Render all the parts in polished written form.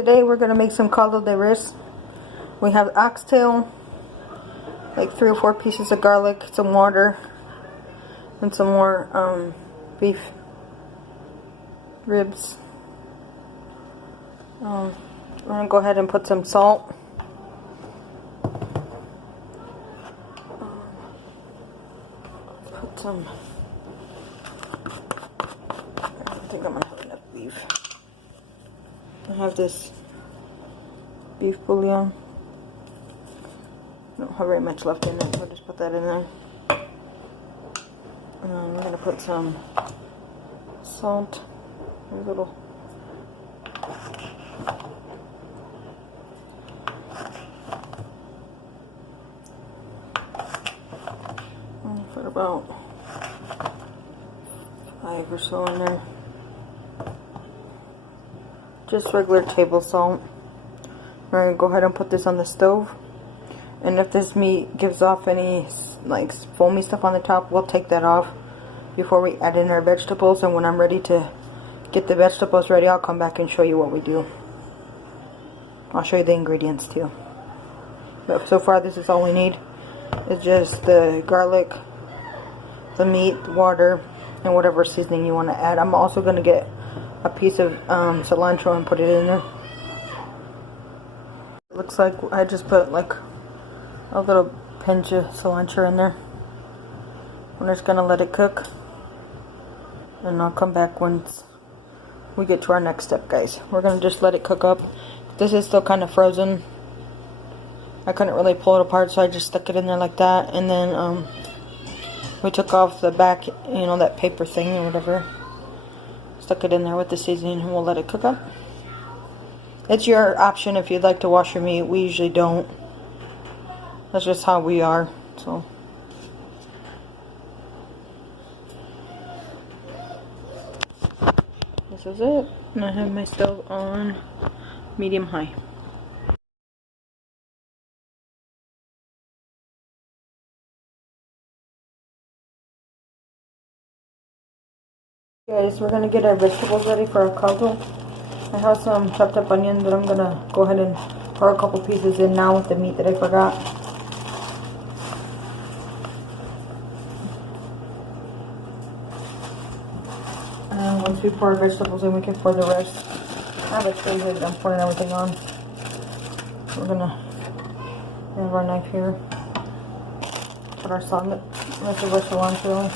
Today we're going to make some caldo de res. We have oxtail, like 3 or 4 pieces of garlic, some water, and some more beef ribs. We're going to go ahead and put some salt. Put some, I think I'm going to have enough beef. I have this beef bouillon. I don't have very much left in it, so I'll just put that in there. And we're going to put some salt, a little. Put about 5 or so in there. Just regular table salt. We're going to go ahead and put this on the stove. And if this meat gives off any like foamy stuff on the top, we'll take that off before we add in our vegetables. And when I'm ready to get the vegetables ready, I'll come back and show you what we do. I'll show you the ingredients too. But so far this is all we need. It's just the garlic, the meat, the water, and whatever seasoning you want to add. I'm also going to get a piece of cilantro and put it in there. It looks like I just put like a little pinch of cilantro in there. I'm just going to let it cook. And I'll come back once we get to our next step, guys. We're going to just let it cook up. This is still kind of frozen. I couldn't really pull it apart, so I just stuck it in there like that. And then we took off the back, you know, that paper thing or whatever. Stuck it in there with the seasoning, and we'll let it cook up. It's your option if you'd like to wash your meat. We usually don't. That's just how we are. So this is it. And I have my stove on medium high. Guys, we're going to get our vegetables ready for our caldo. I have some chopped up onion that I'm going to go ahead and pour a couple pieces in now with the meat that I forgot. And once we pour our vegetables in, we can pour the rest. I have a tray here that I'm pouring everything on. We're going to have our knife here. Put our salad, let's the cilantro.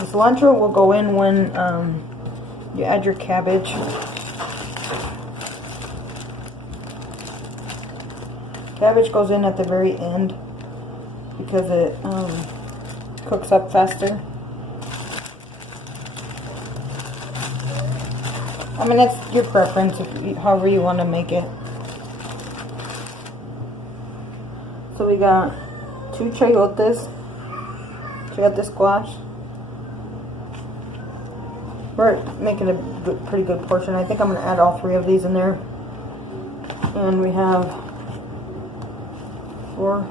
The cilantro will go in when you add your cabbage. Cabbage goes in at the very end because it cooks up faster. I mean, it's your preference, however you want to make it. So we got 2 chayotes, chayote squash. We're making a pretty good portion. I think I'm going to add all 3 of these in there. And we have 4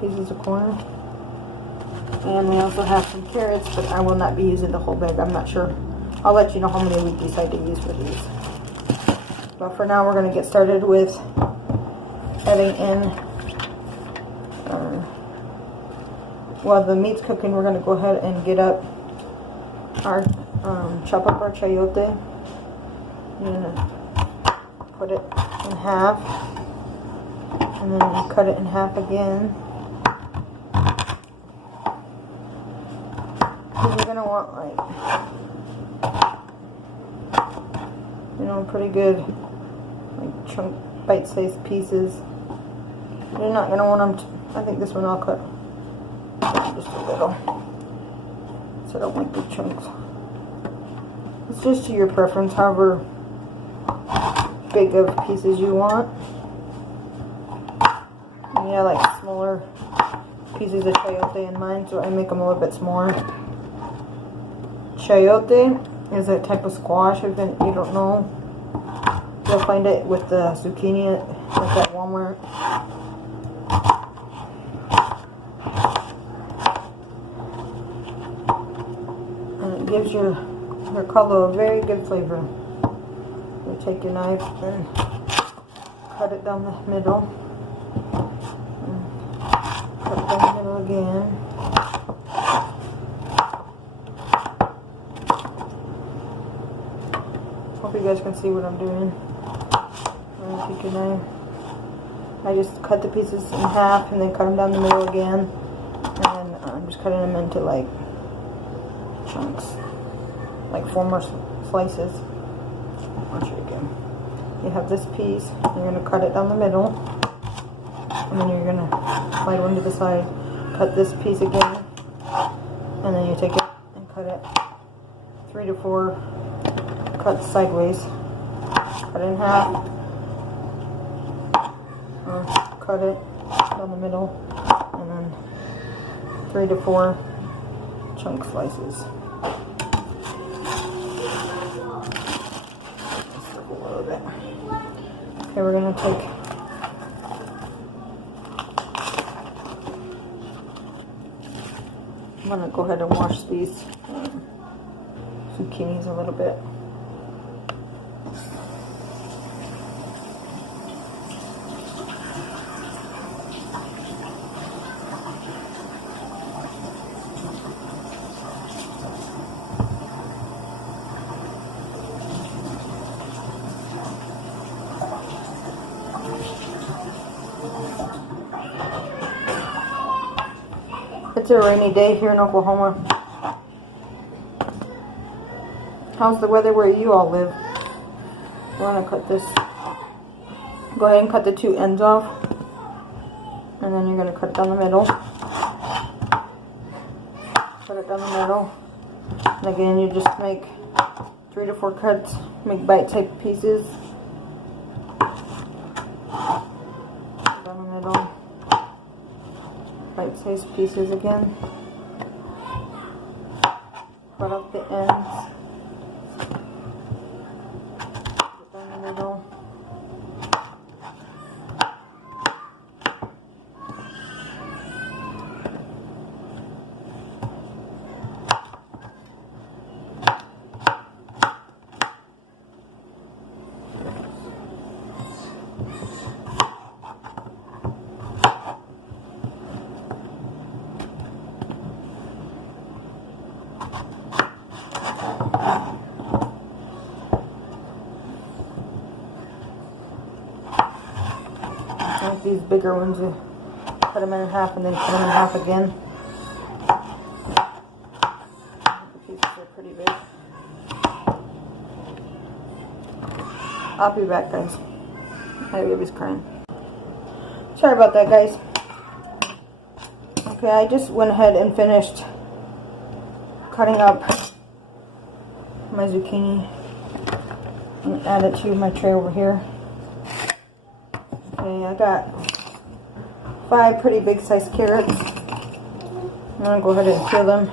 pieces of corn. And we also have some carrots, but I will not be using the whole bag. I'm not sure. I'll let you know how many we decide to use for these. But for now, we're going to get started with adding in while the meat's cooking, we're going to go ahead and get up our chop up our chayote. I'm gonna put it in half, and then cut it in half again. Because you're gonna want like, you know, pretty good like chunk bite-sized pieces. You're not gonna want them to, I think this one I'll cut just a little, so I don't like big chunks. It's just to your preference, however big of pieces you want. Yeah, I like smaller pieces of chayote in mine, so I make them a little bit smaller. Chayote is a type of squash. If you don't know, you'll find it with the zucchini at Walmart. And it gives your Your caldo, a very good flavor. You take your knife and cut it down the middle. And cut it down the middle again. Hope you guys can see what I'm doing. Take your knife. I just cut the pieces in half and then cut them down the middle again. And then I'm just cutting them into like chunks. Like 4 more slices. I'll show you again. You have this piece. You're going to cut it down the middle. And then you're going to slide one to the side. Cut this piece again. And then you take it and cut it 3 to 4 cuts sideways. Cut it in half. Cut it down the middle, and then 3 to 4 chunk slices. Just a little bit. Okay, we're gonna take I'm gonna go ahead and wash these zucchinis a little bit. It's a rainy day here in Oklahoma. How's the weather where you all live? We're going to cut this. Go ahead and cut the 2 ends off. And then you're going to cut it down the middle. Cut it down the middle. And again, you just make 3 to 4 cuts. Make bite-type pieces. Down the middle. Bite-sized pieces again. Cut off the ends. Put down the middle. Like these bigger ones, you cut them in half and then cut them in half again. The pieces are pretty big. I'll be back, guys. My baby's crying. Sorry about that, guys. Okay, I just went ahead and finished cutting up my zucchini and add it to my tray over here. Okay, I got 5 pretty big sized carrots. I'm going to go ahead and peel them.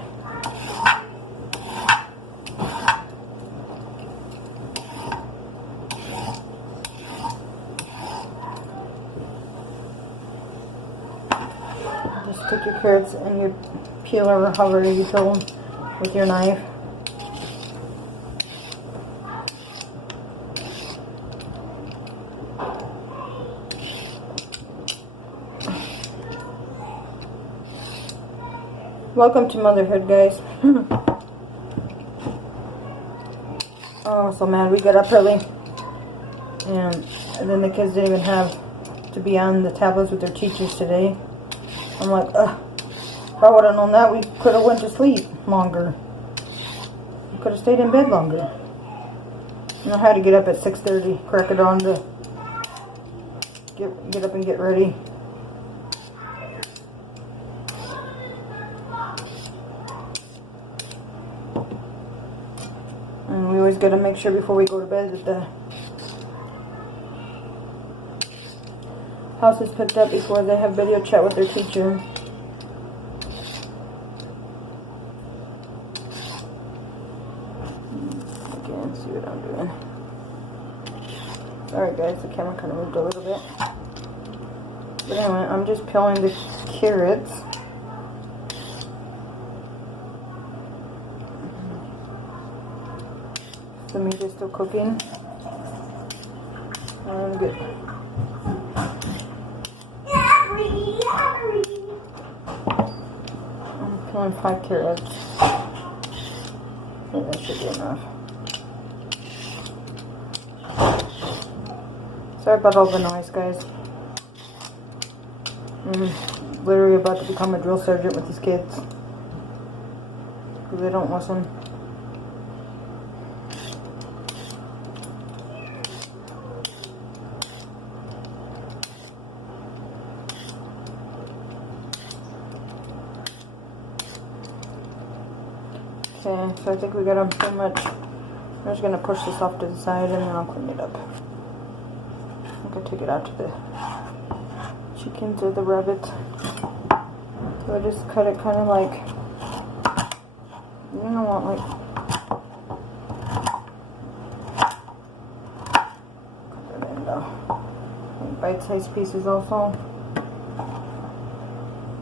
Just take your carrots and your peeler or however you peel them with your knife. Welcome to motherhood, guys. Oh, so mad. We got up early. And then the kids didn't even have to be on the tablets with their teachers today. I'm like, ugh. If I would have known that, we could have went to sleep longer. We could have stayed in bed longer. And I had to get up at 6:30, crack it on to get up and get ready. And we always got to make sure before we go to bed that the house is picked up before they have video chat with their teacher. Again, see what I'm doing. Alright guys, the camera kind of moved a little bit. But anyway, I'm just peeling the carrots. The meat is still cooking. And good. I'm killing 5 carrots. I think that should be enough. Sorry about all the noise, guys. I'm literally about to become a drill sergeant with these kids. Because they don't listen. Okay, so I think we got them pretty much. I'm just going to push this off to the side and then I'll clean it up. I'm going to take it out to the chickens or the rabbits. So I just cut it kind of like, you don't want like, cut that in though. Like bite-sized pieces also.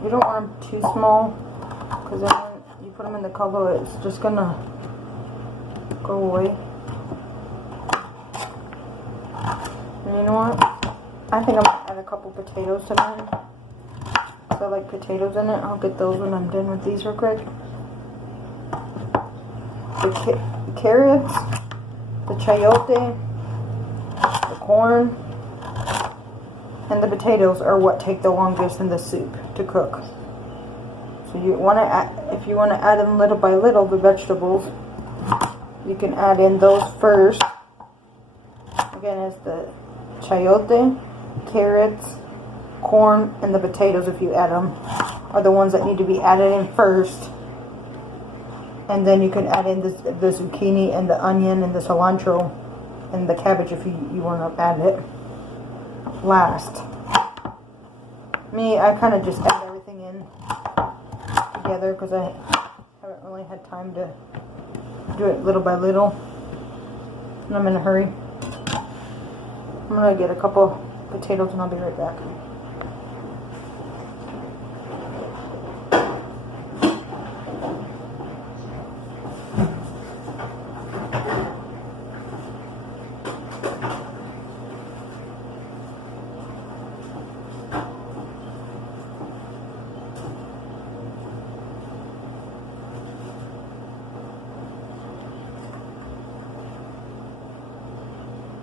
You don't want them too small, because then when you put them in the caldo, it's just gonna go away. And you know what? I think I'm gonna add a couple potatoes to mine. So I like potatoes in it. I'll get those when I'm done with these real quick. The carrots, the chayote, the corn, and the potatoes are what take the longest in the soup to cook. So you want to add, if you want to add in little by little the vegetables, you can add in those first. Again, it's the chayote, carrots, corn, and the potatoes, if you add them, are the ones that need to be added in first. And then you can add in the zucchini and the onion and the cilantro and the cabbage if you want to add it last. Me, I kind of just add everything in together because I haven't really had time to do it little by little. And I'm in a hurry. I'm going to get a couple potatoes and I'll be right back.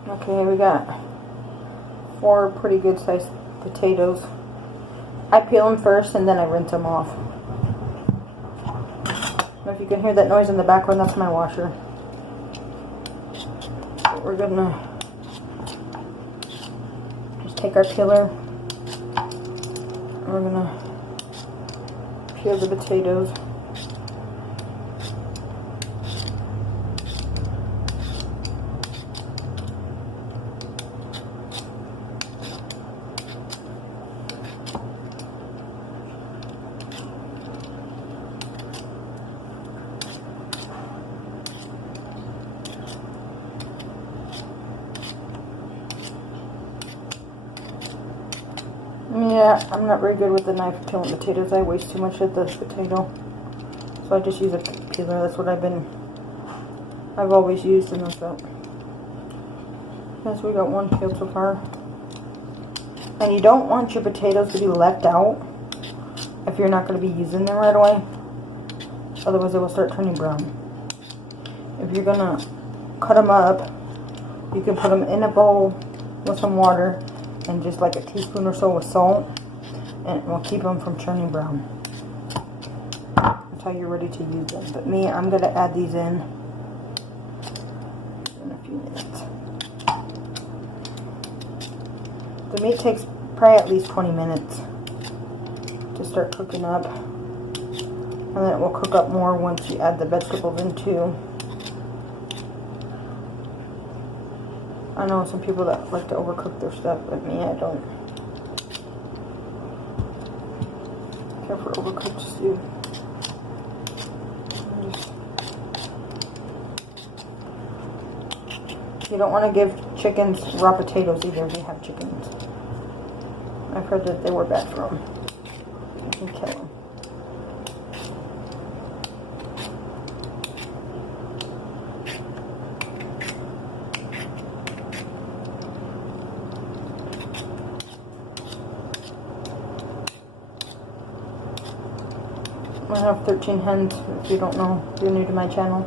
Okay, we got 4 pretty good sized potatoes. I peel them first and then I rinse them off. Now if you can hear that noise in the background, that's my washer. So we're gonna just take our peeler and we're gonna peel the potatoes. Yeah, I'm not very good with the knife peeling potatoes. I waste too much of the potato. So I just use a peeler. That's what I've always used, and that's it. Yes, we got 1 peeled so far. And you don't want your potatoes to be left out if you're not going to be using them right away. Otherwise they will start turning brown. If you're going to cut them up, you can put them in a bowl with some water and just like a teaspoon or so of salt, and it will keep them from turning brown until you're ready to use them. But me, I'm going to add these in a few minutes. The meat takes probably at least 20 minutes to start cooking up, and then it will cook up more once you add the vegetables in too. I know some people that like to overcook their stuff, but me, I don't care for overcooked stew. You don't want to give chickens raw potatoes either if you have chickens. I've heard that they were bad for them. You can kill them. I have 13 hens, if you don't know, if you're new to my channel.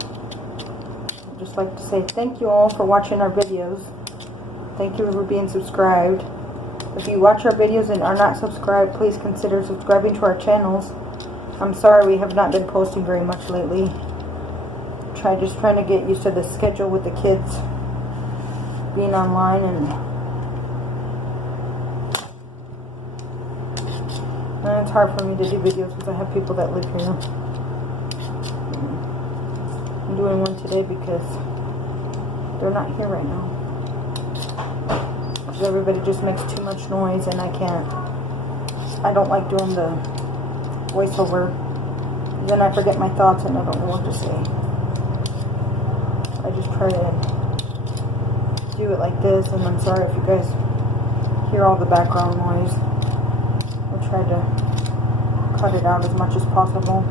I'd just like to say thank you all for watching our videos. Thank you for being subscribed. If you watch our videos and are not subscribed, please consider subscribing to our channels. I'm sorry we have not been posting very much lately. Just trying to get used to the schedule with the kids being online, and it's hard for me to do videos because I have people that live here. I'm doing one today because they're not here right now. Because everybody just makes too much noise and I don't like doing the voiceover. Then I forget my thoughts and I don't know what to say. I just try to do it like this, and I'm sorry if you guys hear all the background noise. I'll try to cut it out as much as possible.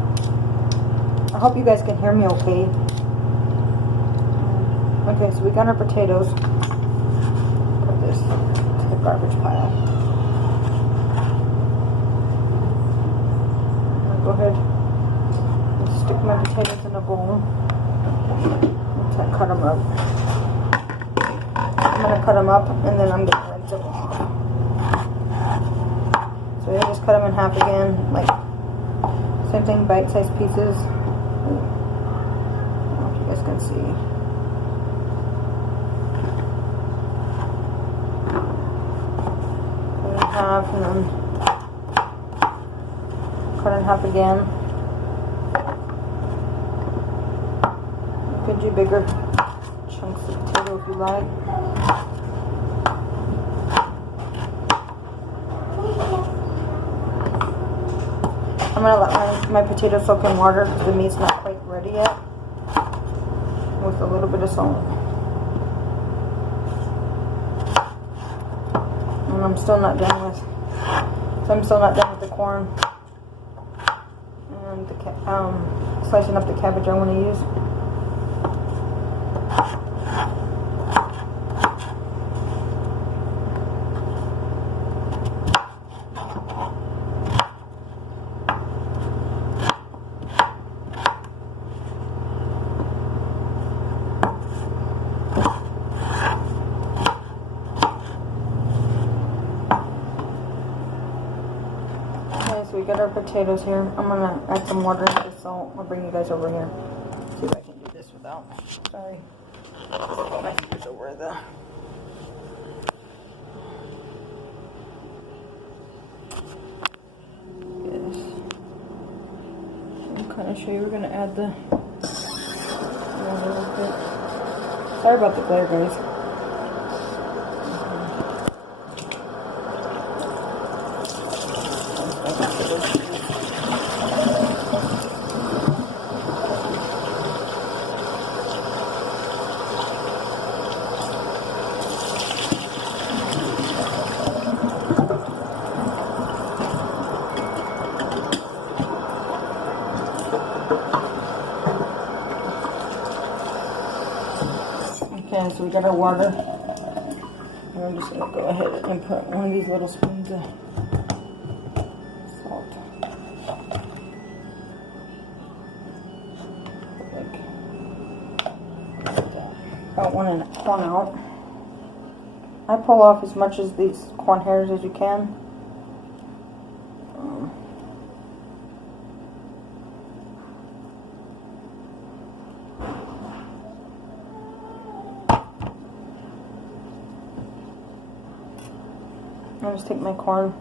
I hope you guys can hear me okay. Okay, so we got our potatoes. Put this to the garbage pile. I'll go ahead and stick my potatoes in a bowl. Cut them up. I'm going to cut them up and then I'm going to rinse them off. So I just cut them in half again, like same thing, bite-sized pieces. I don't know if you guys can see. Cut it in half and then cut it in half again. You could do bigger chunks of potato if you like. I'm going to let my potatoes soak in water because the meat's not quite ready yet, with a little bit of salt. And I'm still not done with the corn and the slicing up the cabbage I want to use. So we got our potatoes here. I'm going to add some water into the salt. I'll bring you guys over here. See if I can do this without. Sorry. Put my fingers over the. Yes. I'm kind of sure we're going to add the water real quick. Sorry about the glare, guys. Okay, so we got our water. And I'm just going to go ahead and put one of these little spoons of salt. Like that. About 1 out. I pull off as much of these corn hairs as you can. I'll just take my corn,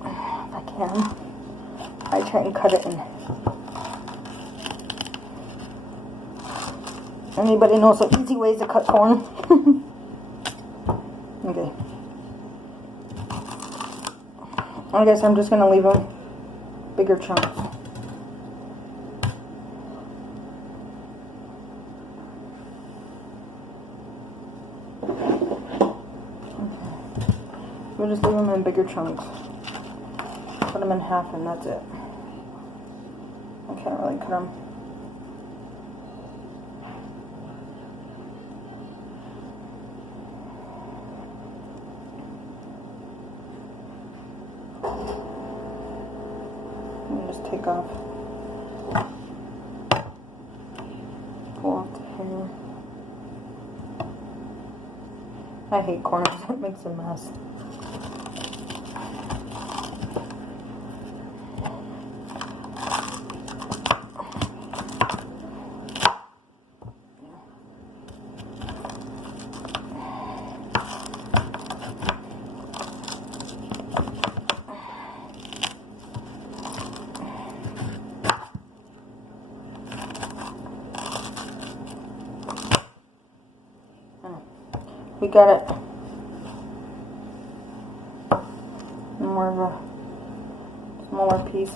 if I can. I try and cut it in. Anybody knows some easy ways to cut corn? Okay. I guess I'm just going to leave them bigger chunks. We'll just leave them in bigger chunks. Cut them in half and that's it. I can't really cut them. just take off. Pull off the hair. I hate corners, it makes a mess. We got it. More of a smaller piece.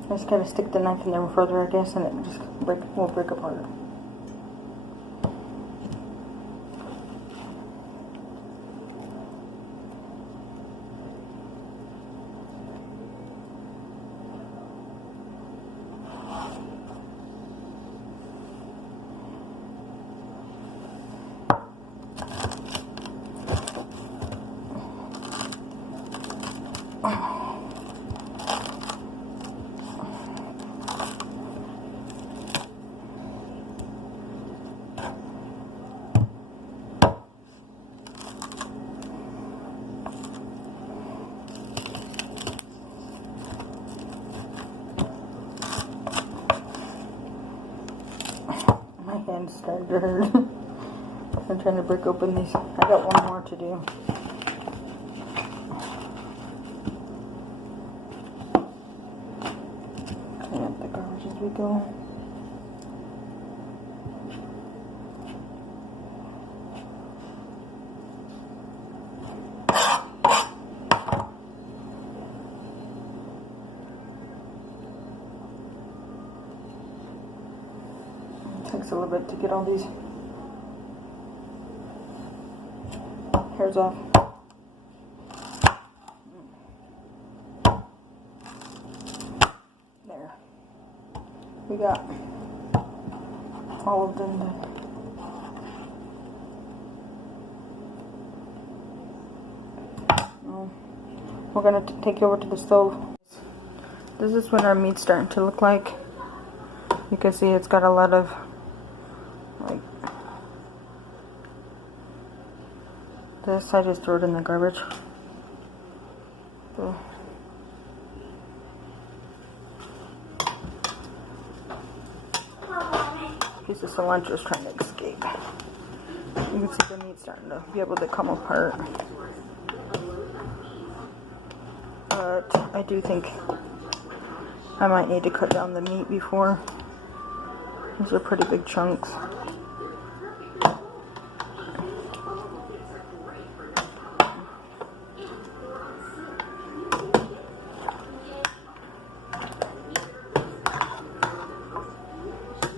I just gotta stick the knife in there further, I guess, and it just will break apart. My hands started to hurt. I'm trying to break open these. I got one more to do. Clean up the garbage as we go. Takes a little bit to get all these hairs off. There. We got all of them done. We're going to take it over to the stove. This is what our meat's starting to look like. You can see it's got a lot of like this. I just threw it in the garbage. So, piece of cilantro is trying to escape. You can see the meat starting to be able to come apart. But I do think I might need to cut down the meat before. These are pretty big chunks.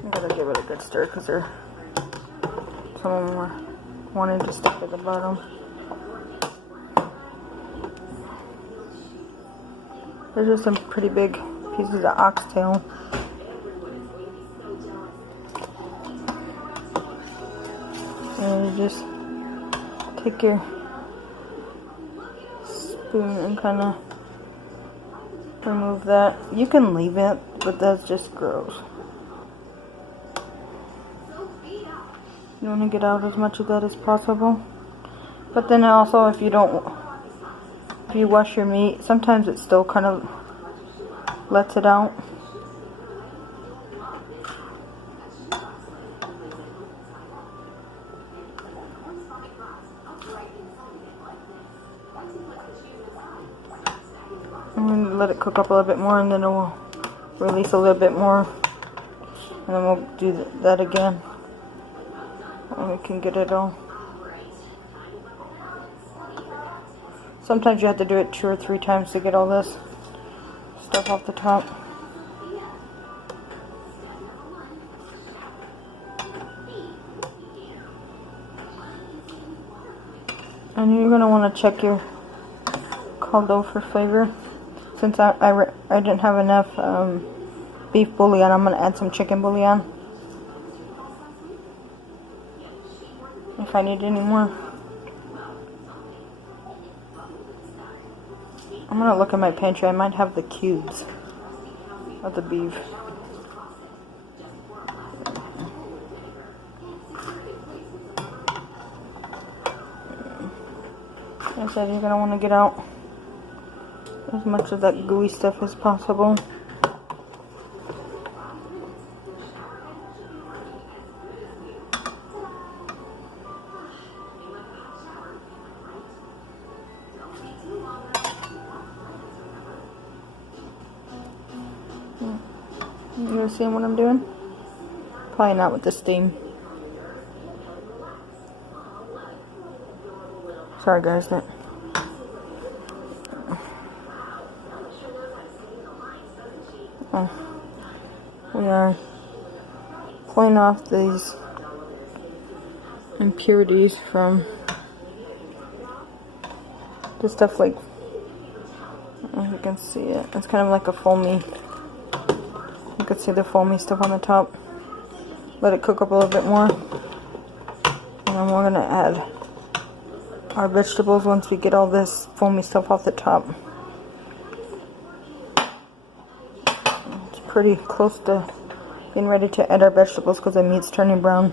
I'm gonna give it a good stir because some of them were wanting to stick at the bottom. There's just some pretty big pieces of oxtail. And you just take your spoon and kind of remove that. You can leave it, but that's just gross. You want to get out as much of that as possible. But then also, if you wash your meat, sometimes it still kind of lets it out. I'm going to let it cook up a little bit more, and then it will release a little bit more, and then we'll do that again when we can get it all. Sometimes you have to do it 2 or 3 times to get all this stuff off the top. And you're going to want to check your caldo for flavor. Since I didn't have enough beef bouillon, I'm going to add some chicken bouillon. If I need any more. I'm going to look in my pantry. I might have the cubes of the beef. Like I said, you're going to want to get out as much of that gooey stuff as possible. You guys seeing what I'm doing? Probably not with the steam. Sorry guys, that we are pulling off these impurities from the stuff, like, as you can see it. It's kind of like a foamy. You can see the foamy stuff on the top. Let it cook up a little bit more. And then we're going to add our vegetables once we get all this foamy stuff off the top. It's pretty close to getting ready to add our vegetables because the meat's turning brown.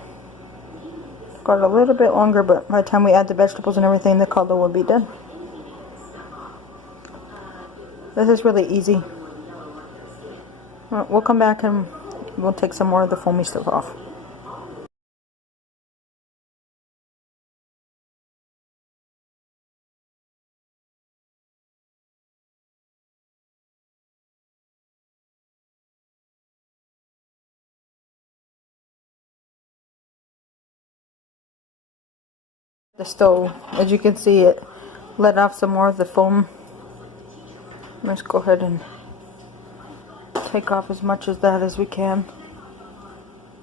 Got a little bit longer, but by the time we add the vegetables and everything, the caldo will be done. This is really easy. We'll come back and we'll take some more of the foamy stuff off. The stove, as you can see, it let off some more of the foam. Let's go ahead and take off as much of that as we can.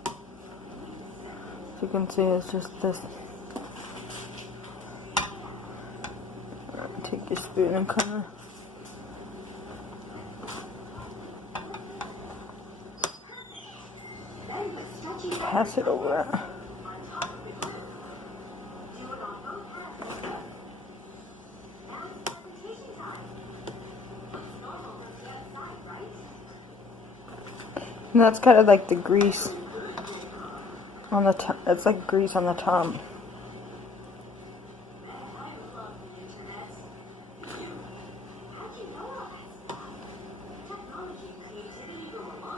As you can see, it's just this. Take your spoon and kind of pass it over it. And that's kind of like the grease on the top. It's like grease on the top.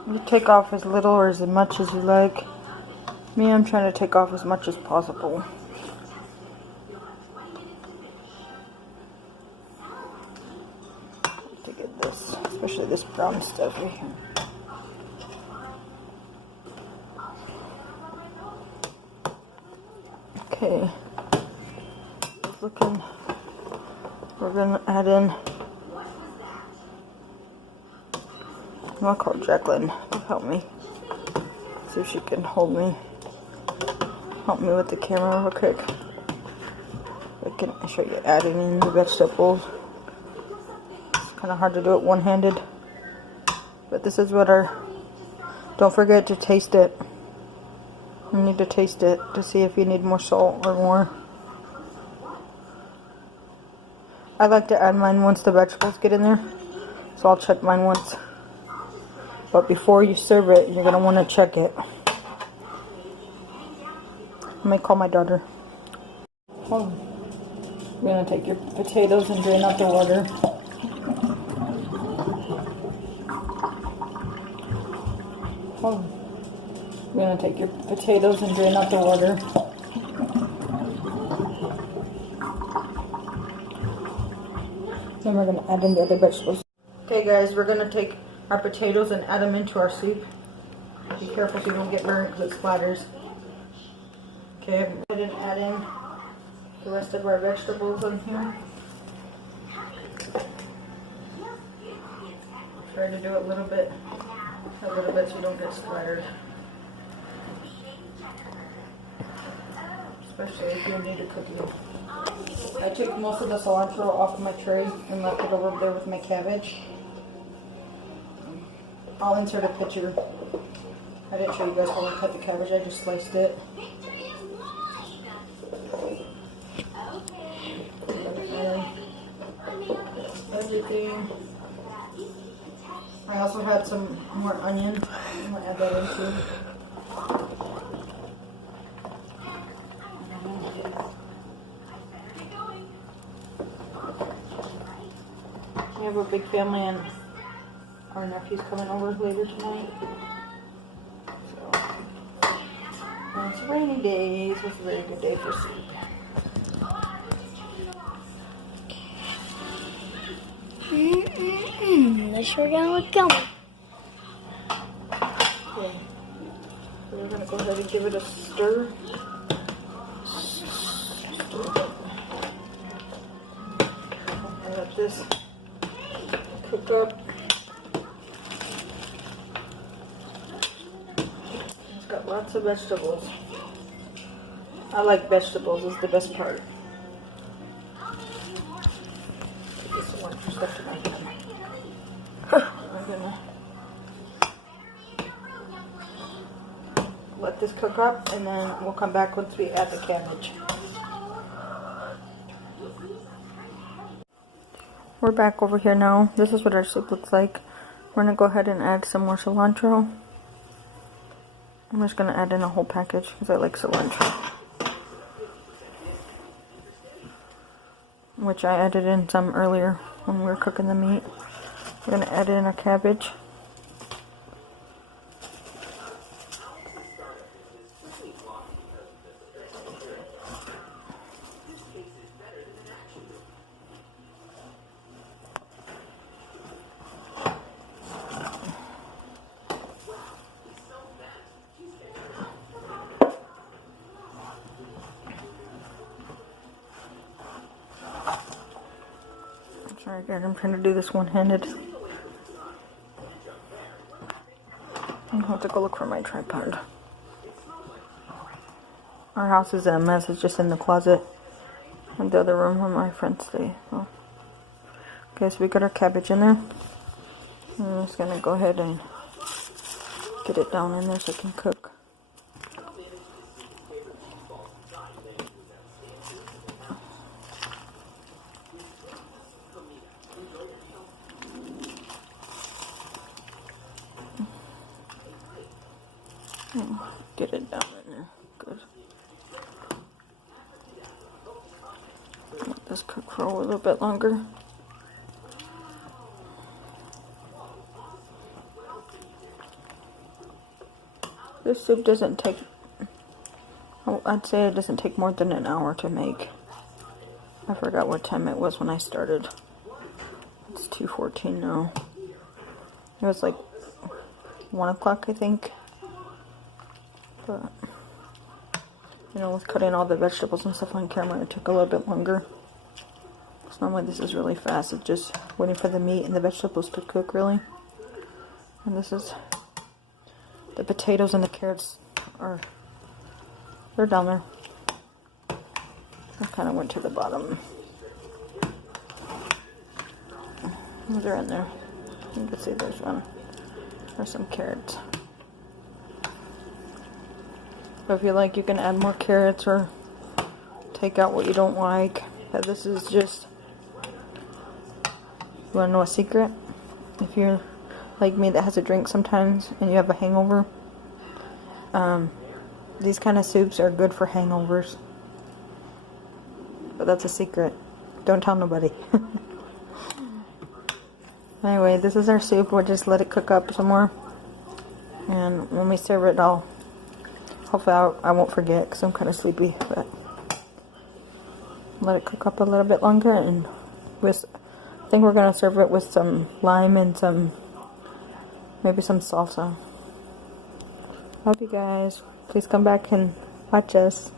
You take off as little or as much as you like. Me, I'm trying to take off as much as possible. To get this, especially this brown stuff right here. Okay, it's looking, we're going to add in, I'll call Jacqueline to help me, see if she can help me with the camera real quick. I can show you adding in the vegetables. It's kind of hard to do it one-handed, but this is what don't forget to taste it. You need to taste it to see if you need more salt or more. I like to add mine once the vegetables get in there, so I'll check mine once. But before you serve it, you're going to want to check it. Let me call my daughter. Oh. You're going to take your potatoes and drain out the water. Oh. You're going to take your potatoes and drain out the water. Then we're going to add in the other vegetables. Okay guys, we're going to take our potatoes and add them into our soup. Be careful so you don't get burnt because it splatters. Okay, go ahead and add in the rest of our vegetables in here. Try to do it a little bit so you don't get splattered. especially if you need a cookie. I took most of the cilantro off of my tray and left it over there with my cabbage. I'll insert a picture. I didn't show you guys how I cut the cabbage, I just sliced it. Everything. I also had some more onion. I'm gonna add that in too. We have a big family and our nephew's coming over later tonight. So, well, it's a rainy day, so it's a very good day for soup. Let's sure gonna look going. Okay, so we're gonna go ahead and give it a stir. And let this cook up. It's got lots of vegetables. I like vegetables, it's the best part. Take this one for stuff to my hand. I'm gonna let this cook up and then we'll come back once we add the cabbage. We're back over here now. This is what our soup looks like. We're gonna go ahead and add some more cilantro. I'm just gonna add in a whole package because I like cilantro. Which I added in some earlier when we were cooking the meat. We're gonna add in our cabbage. Sorry guys, I'm trying to do this one-handed. I'll have to go look for my tripod. Our house is a mess. It's just in the closet and the other room where my friends stay. So. Okay, so we got our cabbage in there. I'm just gonna go ahead and get it down in there so it can cook. Get it down in there. Good. Let this cook for a little bit longer. This soup doesn't take, I'd say it doesn't take more than an hour to make. I forgot what time it was when I started. It's 2:14 now. It was like 1 o'clock, I think. But, you know, with cutting all the vegetables and stuff on camera, it took a little bit longer. So normally this is really fast. It's just waiting for the meat and the vegetables to cook, really. And this is the potatoes and the carrots they're down there. I kind of went to the bottom. They're in there. You can see there's one. There's some carrots. So if you like, you can add more carrots or take out what you don't like. But this is just, you want to know a secret? If you're like me that has a drink sometimes and you have a hangover, these kind of soups are good for hangovers. But that's a secret. Don't tell nobody. Anyway, this is our soup. We'll just let it cook up some more. And when we serve it, hopefully I won't forget because I'm kind of sleepy. But let it cook up a little bit longer. And I think we're going to serve it with some lime and maybe some salsa. Love you guys. Please come back and watch us.